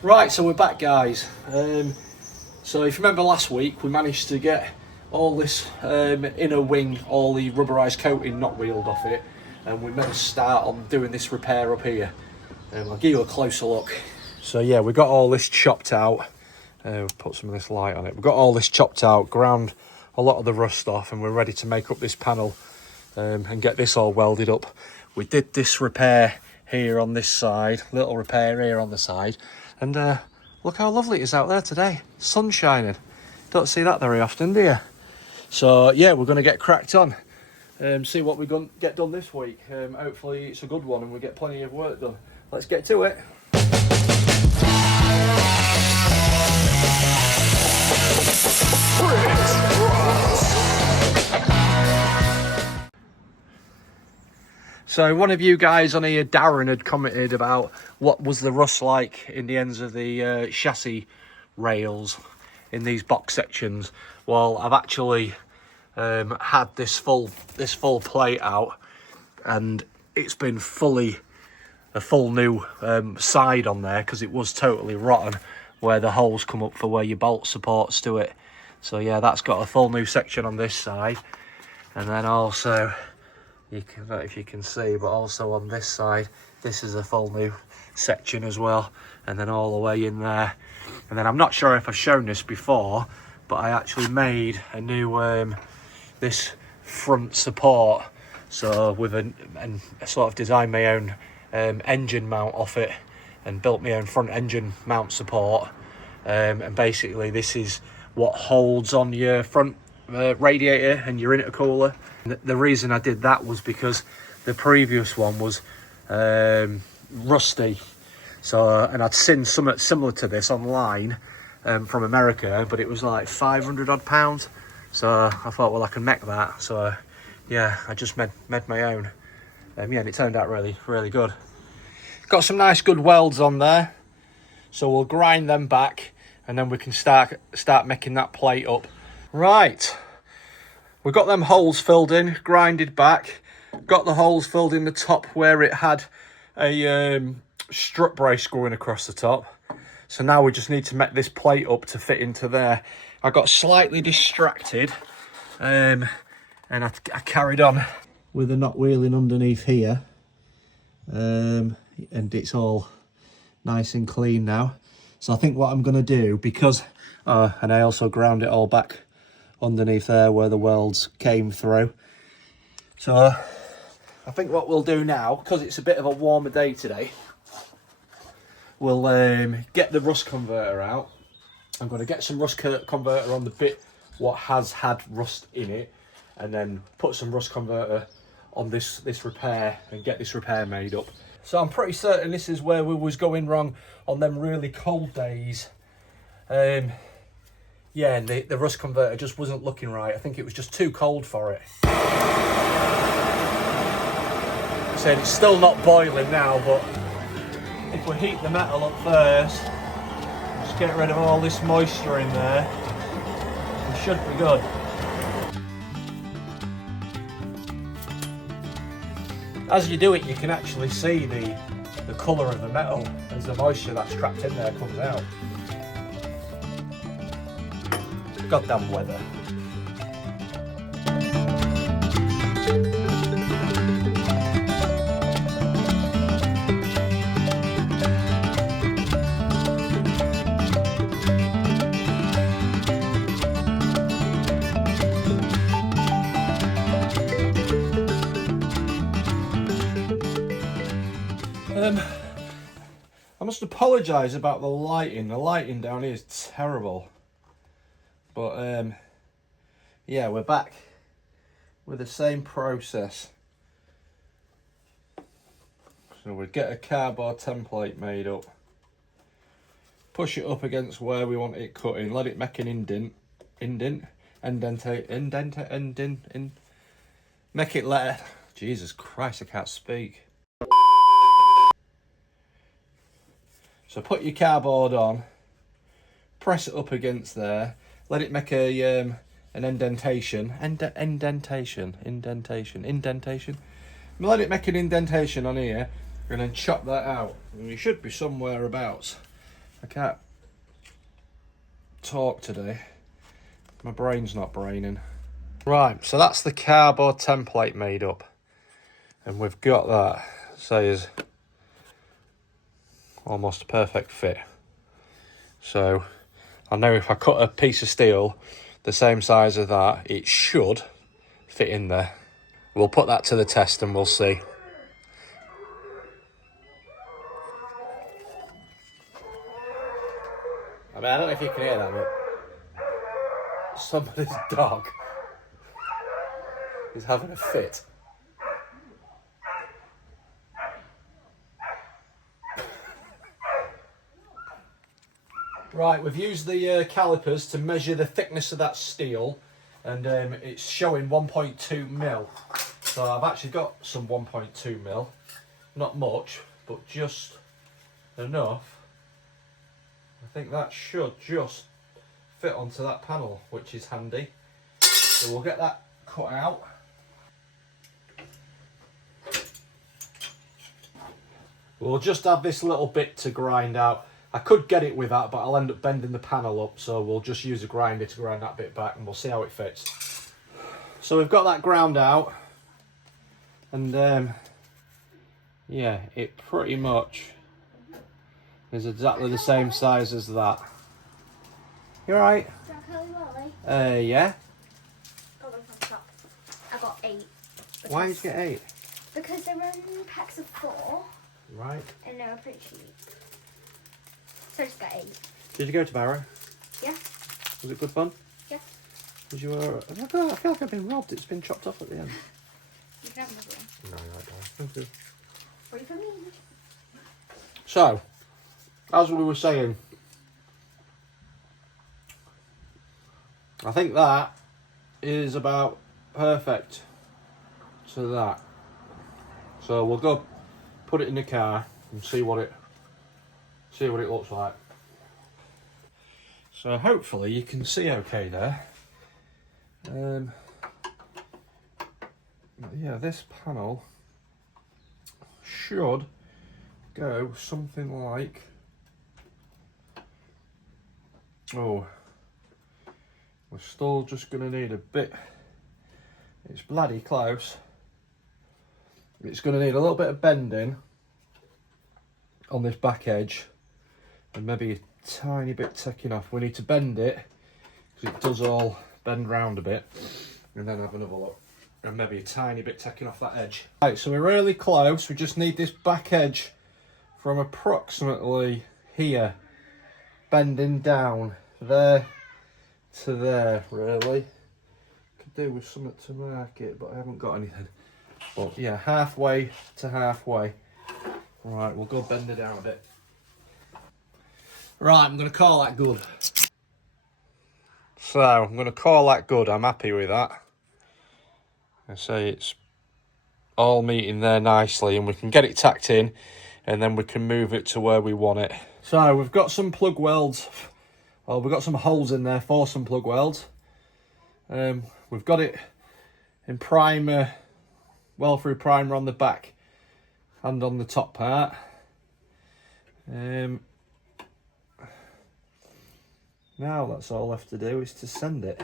Right, so we're back, guys. So if you remember last week, we managed to get all this inner wing, all the rubberised coating not wheeled off it, and we made a start on doing this repair up here. I'll give you a closer look. So yeah, we got all this chopped out. Put some of this light on it. We've got all this chopped out, ground a lot of the rust off, and we're ready to make up this panel and get this all welded up. We did this repair here on this side, little repair here on the side, and look how lovely it is out there today. Sun shining. Don't see that very often, do you? So yeah, we're going to get cracked on, see what we're going to get done this week. Hopefully it's a good one and we get plenty of work done. Let's get to it. So one of you guys on here, Darren, had commented about what was the rust like in the ends of the chassis rails in these box sections. Well, I've actually had this full plate out, and it's been a full new side on there because it was totally rotten where the holes come up for where your bolt supports to it. So yeah, that's got a full new section on this side, and then also, you can, I don't know if you can see, but also on this side, this is a full new section as well, and then all the way in there. And then I'm not sure if I've shown this before, but I actually made a new this front support, so with a sort of designed my own engine mount off it and built my own front engine mount support, and basically this is what holds on your front radiator and your intercooler. The reason I did that was because the previous one was rusty, so and I'd seen something similar to this online from America, but it was like 500 odd pounds. So I thought, well, I can make that. So yeah, I just made my own. Yeah, and it turned out really good. Got some nice good welds on there, so we'll grind them back and then we can start making that plate up. Right, we got them holes filled in, grinded back, got the holes filled in the top where it had a strut brace going across the top. So now we just need to make this plate up to fit into there. I got slightly distracted and I carried on with the not wheeling underneath here, and it's all nice and clean now. So I think what I'm going to do, because and I also ground it all back underneath there where the welds came through. So I think what we'll do now, because it's a bit of a warmer day today, we'll get the rust converter out. I'm going to get some rust converter on the bit what has had rust in it, and then put some rust converter on this repair and get this repair made up. So I'm pretty certain this is where we was going wrong on them really cold days. Yeah, and the rust converter just wasn't looking right. I think it was just too cold for it. So it's still not boiling now, but if we heat the metal up first, just get rid of all this moisture in there, it should be good. As you do it, you can actually see the colour of the metal as the moisture that's trapped in there comes out. Goddamn weather. I must apologise about the lighting. The lighting down here is terrible. But yeah, we're back with the same process. So we'd get a cardboard template made up, push it up against where we want it cutting, let it make an indent, make it let, Jesus Christ, I can't speak. So put your cardboard on, press it up against there, let it make a an indentation. Let it make an indentation on here, and then chop that out. And you should be somewhere about I can't talk today. My brain's not braining. Right, so that's the cardboard template made up. And we've got that, says almost a perfect fit. So I know if I cut a piece of steel the same size as that, it should fit in there. We'll put that to the test and we'll see. I mean, I don't know if you can hear that, but somebody's dog is having a fit. Right, we've used the calipers to measure the thickness of that steel, and it's showing 1.2 mil. So I've actually got some 1.2 mil, not much, but just enough. I think that should just fit onto that panel, which is handy. So we'll get that cut out. We'll just have this little bit to grind out. I could get it with that, but I'll end up bending the panel up, so we'll just use a grinder to grind that bit back and we'll see how it fits. So we've got that ground out, and yeah, it pretty much is exactly the same size as that. You alright? Yeah. Got them from shop. I got 8. Why did you get 8? Because they were in packs of 4. Right. And they were pretty cheap. So I just got 8. Did you go to Barrow? Yeah. Was it good fun? Yeah. Was you? Oh my God, I feel like I've been robbed. It's been chopped off at the end. You can have another one. No, you're right, darling. Thank you. What for me? So, as we were saying, I think that is about perfect to that. So we'll go put it in the car and see what it looks like. So hopefully you can see okay there. Yeah, this panel should go something like, oh, we're still just going to need a bit, it's bloody close, it's going to need a little bit of bending on this back edge and maybe a tiny bit taking off. We need to bend it because it does all bend round a bit, and then have another look, and maybe a tiny bit taking off that edge. Right, so we're really close. We just need this back edge from approximately here bending down there to there, really. Could do with something to mark it, but I haven't got anything. But yeah, halfway to halfway. Right, we'll go bend it down a bit. Right, I'm going to call that good. So, I'm going to call that good. I'm happy with that. I say it's all meeting there nicely, and we can get it tacked in, and then we can move it to where we want it. So, we've got some plug welds. Well, we've got some holes in there for some plug welds. We've got it in primer, well-through primer on the back and on the top part. Now that's all left to do is to send it.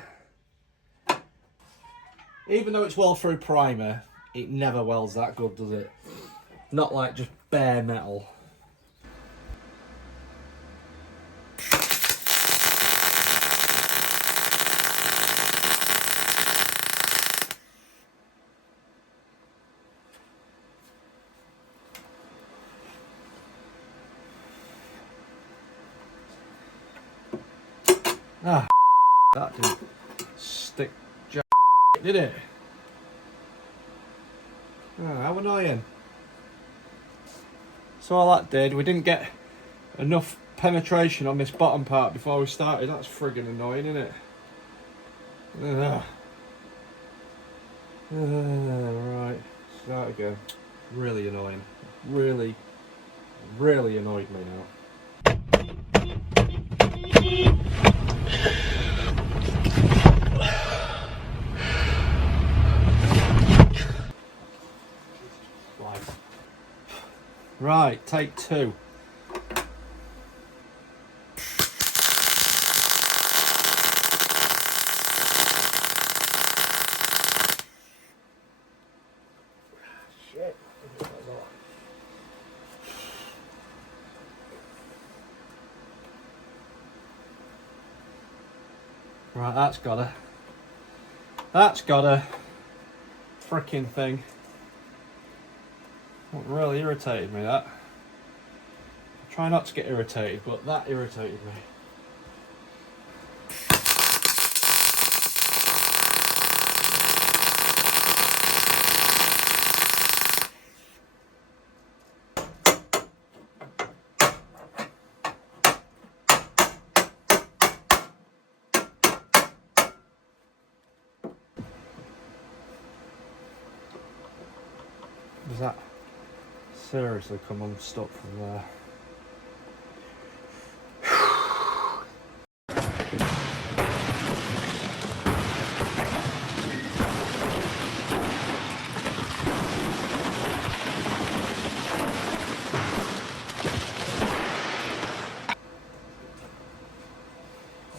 Even though it's well-through primer, it never welds that good, does it? Not like just bare metal. Ah, that didn't stick jack, did it? Oh, how annoying. So all that did, we didn't get enough penetration on this bottom part before we started. That's friggin' annoying, isn't it? Right, start again. Really annoying. Really, really annoyed me now. Right, take 2. Right, that's got a frickin' thing. What really irritated me, that. I try not to get irritated, but that irritated me. Does that seriously come unstuck from there?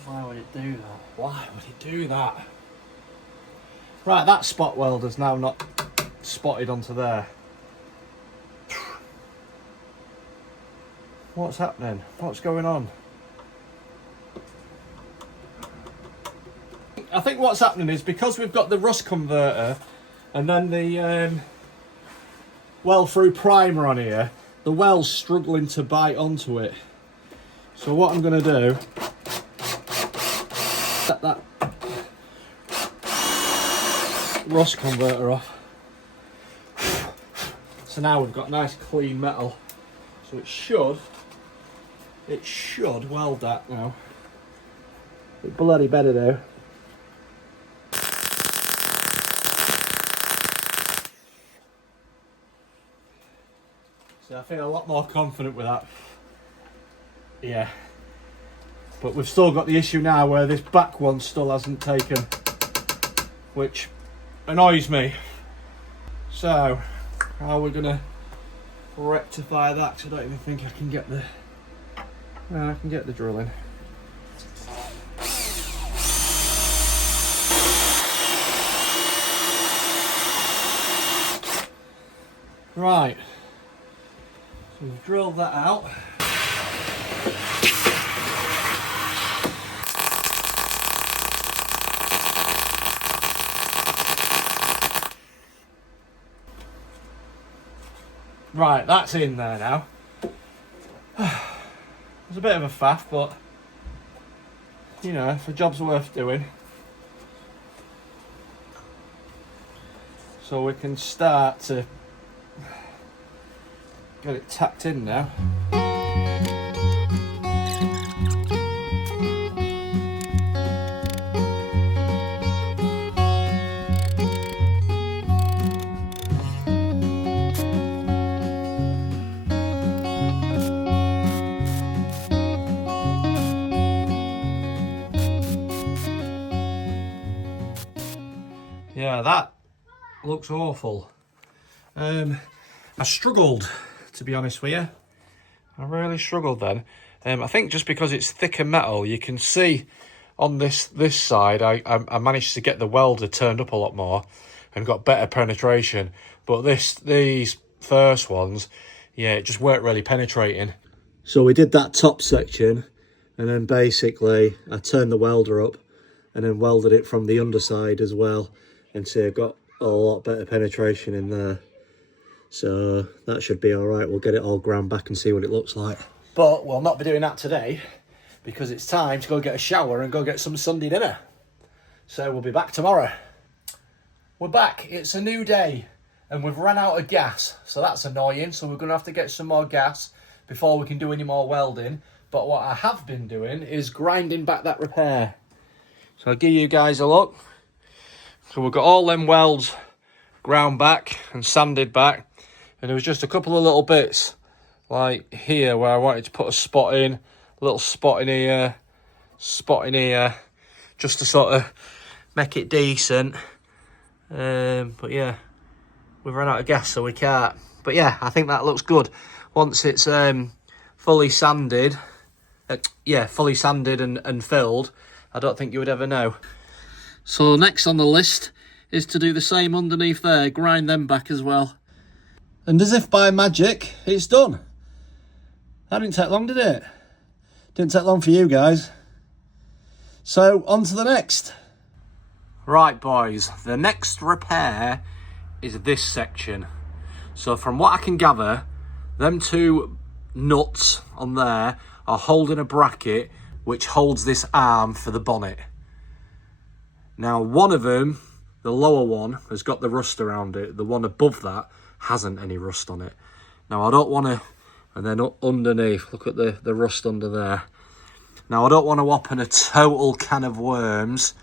Why would it do that? Why would it do that? Right, that spot welder's now not spotted onto there. What's happening? What's going on? I think what's happening is because we've got the rust converter and then the weld through primer on here, the weld's struggling to bite onto it. So what I'm going to do, set that rust converter off. So now we've got nice clean metal. So it should weld that now. It bloody better do. So I feel a lot more confident with that. Yeah. But we've still got the issue now where this back one still hasn't taken, which annoys me. So how are we gonna rectify that? Because I don't even think I can get the drill in. Right, so we've drilled that out. Right, that's in there now. It's a bit of a faff, but you know, if the job's worth doing. So we can start to get it tacked in now. Yeah, that looks awful. I struggled, to be honest with you. I really struggled then. I think just because it's thicker metal, you can see on this side, I managed to get the welder turned up a lot more and got better penetration. But these first ones, yeah, it just weren't really penetrating. So we did that top section, and then basically I turned the welder up and then welded it from the underside as well. And so I've got a lot better penetration in there. So that should be all right. We'll get it all ground back and see what it looks like. But we'll not be doing that today because it's time to go get a shower and go get some Sunday dinner. So we'll be back tomorrow. We're back. It's a new day and we've run out of gas. So that's annoying. So we're going to have to get some more gas before we can do any more welding. But what I have been doing is grinding back that repair. So I'll give you guys a look. So we've got all them welds ground back and sanded back, and there was just a couple of little bits like here where I wanted to put a spot in, a little spot in here, just to sort of make it decent. But yeah, we've run out of gas so we can't. But yeah, I think that looks good. Once it's fully sanded, fully sanded and filled, I don't think you would ever know. So next on the list is to do the same underneath there, grind them back as well. And as if by magic, it's done. That didn't take long, did it? Didn't take long for you guys. So on to the next. Right boys, the next repair is this section. So from what I can gather, them two nuts on there are holding a bracket which holds this arm for the bonnet. Now one of them, the lower one, has got the rust around it. The one above that hasn't any rust on it. Now I don't want to, and then underneath, look at the rust under there. Now I don't want to open a total can of worms.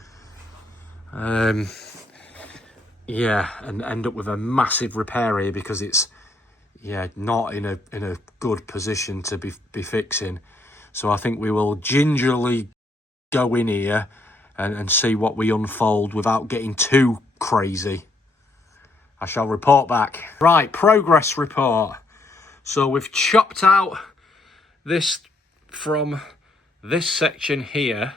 Yeah, and end up with a massive repair here because it's, yeah, not in a good position to be fixing. So I think we will gingerly go in here and see what we unfold without getting too crazy. I shall report back. Right, progress report. So we've chopped out this from this section here,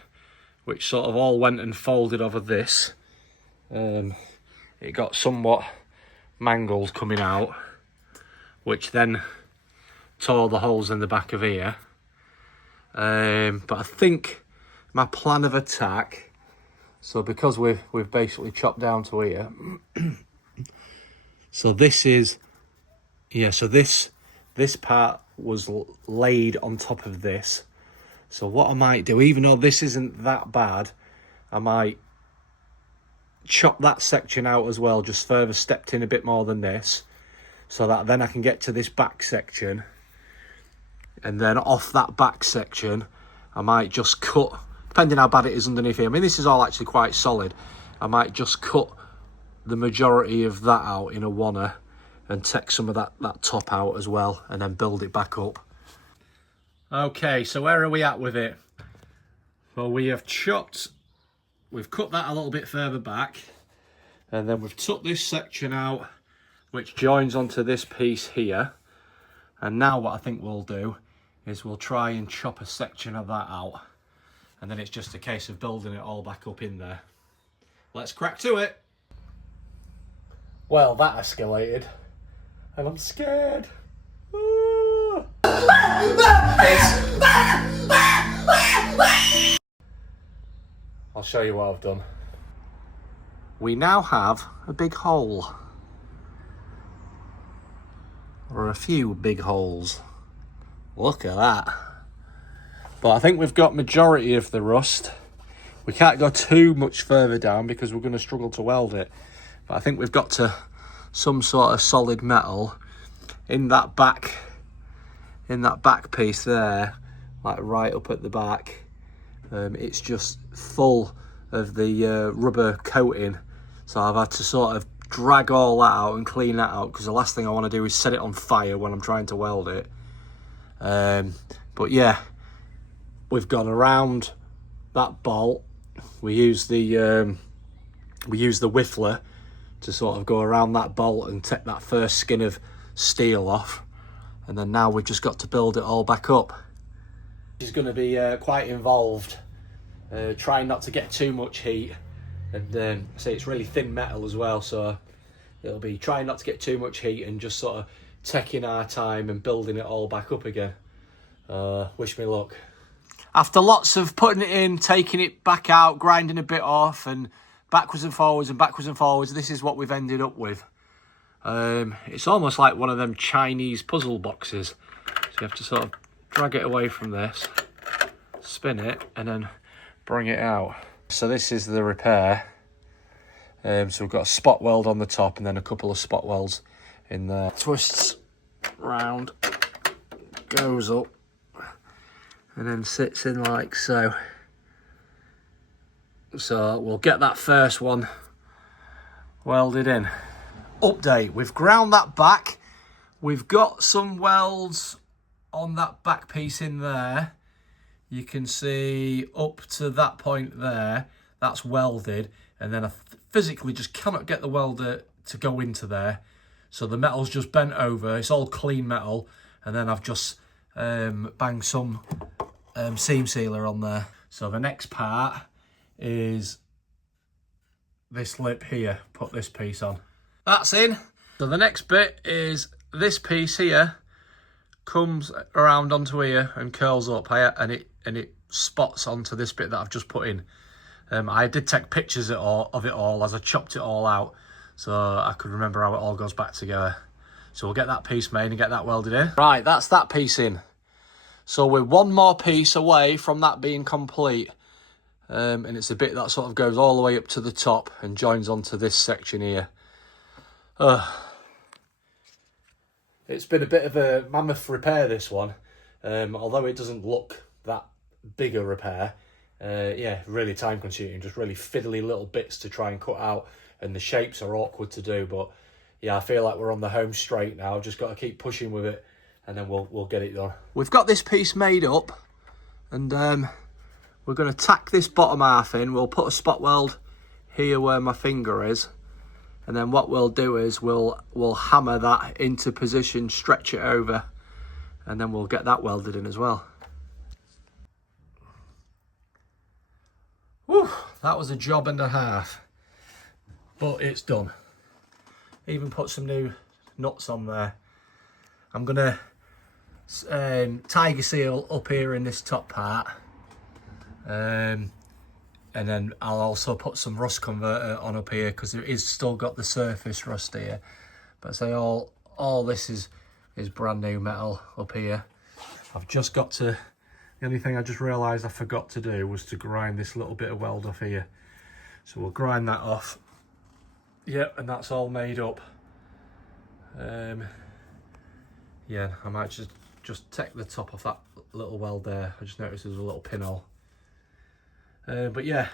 which sort of all went and folded over this. It got somewhat mangled coming out, which then tore the holes in the back of here. But I think my plan of attack, so because we've basically chopped down to here, so this is, yeah, so this part was laid on top of this. So what I might do, even though this isn't that bad, I might chop that section out as well, just further stepped in a bit more than this, so that then I can get to this back section, and then off that back section I might just cut, depending how bad it is underneath here. I mean, this is all actually quite solid. I might just cut the majority of that out in a wanner and take some of that top out as well, and then build it back up. Okay, so where are we at with it? Well, we have chopped, we've cut that a little bit further back, and then we've took this section out, which joins onto this piece here. And now what I think we'll do is we'll try and chop a section of that out, and then it's just a case of building it all back up in there. Let's crack to it. Well, that escalated, and I'm scared. I'll show you what I've done. We now have a big hole, or a few big holes. Look at that. But I think we've got majority of the rust. We can't go too much further down because we're going to struggle to weld it. But I think we've got to some sort of solid metal in that back piece there, like right up at the back. It's just full of the rubber coating, so I've had to sort of drag all that out and clean that out, because the last thing I want to do is set it on fire when I'm trying to weld it. But yeah, we've gone around that bolt. We use the whiffler to sort of go around that bolt and take that first skin of steel off, and then now we've just got to build it all back up. It's going to be quite involved, trying not to get too much heat, and say it's really thin metal as well, so it'll be trying not to get too much heat and just sort of taking our time and building it all back up again. Wish me luck. After lots of putting it in, taking it back out, grinding a bit off, and backwards and forwards, this is what we've ended up with. It's almost like one of them Chinese puzzle boxes, so you have to sort of drag it away from this, spin it, and then bring it out. So this is the repair. So we've got a spot weld on the top and then a couple of spot welds in there. Twists round, goes up, and then sits in like so. So we'll get that first one welded in. Update, we've ground that back. We've got some welds on that back piece in there. You can see up to that point there, that's welded, and then I physically just cannot get the welder to go into there, so the metal's just bent over. It's all clean metal, and then I've just banged some seam sealer on there. So the next part is this lip here. Put this piece on. That's in. So the next bit is this piece here comes around onto here and curls up, and it it spots onto this bit that I've just put in. I did take pictures of it all as I chopped it all out, so I could remember how it all goes back together. So we'll get that piece made and get that welded in. Right, that's that piece in. So we're one more piece away from that being complete. And it's a bit that sort of goes all the way up to the top and joins onto this section here. It's been a bit of a mammoth repair, this one. Although it doesn't look that big a repair. Yeah, really time consuming, just really fiddly little bits to try and cut out, and the shapes are awkward to do, but yeah, I feel like we're on the home straight now. I've just got to keep pushing with it, and then we'll get it done. We've got this piece made up, and we're going to tack this bottom half in. We'll put a spot weld here where my finger is, and then what we'll do is we'll hammer that into position, stretch it over, and then we'll get that welded in as well. Whew, that was a job and a half, but it's done. Even put some new nuts on there. I'm gonna tiger seal up here in this top part, and then I'll also put some rust converter on up here because it is still got the surface rust here. But say all this is brand new metal up here. I've just got to. The only thing I just realised I forgot to do was to grind this little bit of weld off here. So we'll grind that off. Yep, and that's all made up. Yeah, I might just take the top off that little weld there. I just noticed there's a little pinhole. But yeah,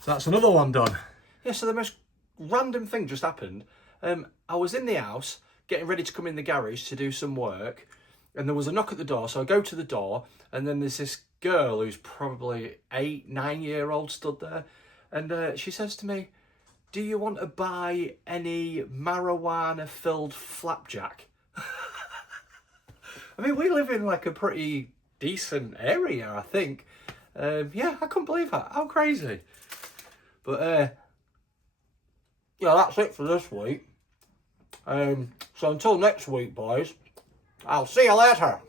so that's another one done. Yeah, so the most random thing just happened. I was in the house getting ready to come in the garage to do some work, and there was a knock at the door. So I go to the door, and then there's this girl who's probably 8-9-year-old stood there, and she says to me, "Do you want to buy any marijuana-filled flapjack?" I mean, we live in like a pretty decent area, I think. Yeah, I couldn't believe that. How crazy. But yeah, that's it for this week. So until next week, boys, I'll see you later.